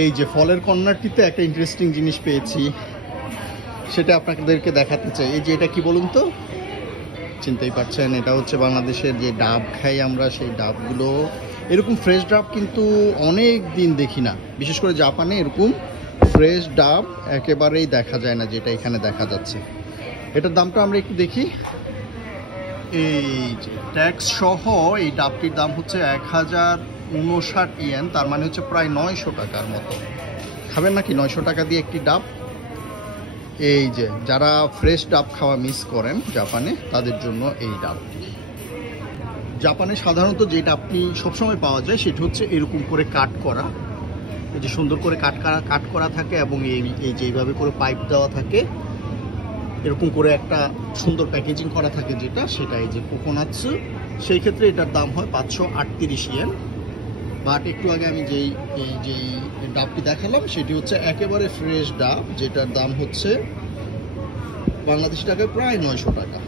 এই যে ফলের কর্নারটিতে একটা ইন্টারেস্টিং জিনিস পেয়েছি, সেটা আপনাদেরকে দেখাতে চাই। এই যে এটা কি বলুন তো, চিনতেই পারছেন, এটা হচ্ছে বাংলাদেশের যে ডাব খাই আমরা, সেই ডাবগুলো। এরকম ফ্রেশ ডাব কিন্তু অনেক দিন দেখি না, বিশেষ করে জাপানে এরকম ফ্রেশ ডাব একেবারেই দেখা যায় না, যেটা এখানে দেখা যাচ্ছে। এটার দামটা আমরা একটু দেখি। এই যে ট্যাক্স সহ এই ডাবটির দাম হচ্ছে 1059 ইয়েন, তার মানে হচ্ছে প্রায় 900 টাকার মতো। খাবেন নাকি 900 টাকা দিয়ে একটি ডাব? এই যে যারা ফ্রেশ ডাব খাওয়া মিস করেন জাপানে, তাদের জন্য এই ডাবটি। জাপানে সাধারণত যে ডাবটি সবসময় পাওয়া যায় সেটা হচ্ছে এরকম করে কাট করা, এই যে সুন্দর করে কাট করা থাকে, এবং এই যে এইভাবে করে পাইপ দেওয়া থাকে, এরকম করে একটা সুন্দর প্যাকেজিং করা থাকে, যেটা সেটা এই যে কোকোনাটস। সেই ক্ষেত্রে এটার দাম হয় 538 ইয়েন। বাট একটু আগে আমি যেই ডাবটি দেখালাম সেটি হচ্ছে একেবারে ফ্রেশ ডাব, যেটার দাম হচ্ছে বাংলাদেশি টাকায় প্রায় 900 টাকা।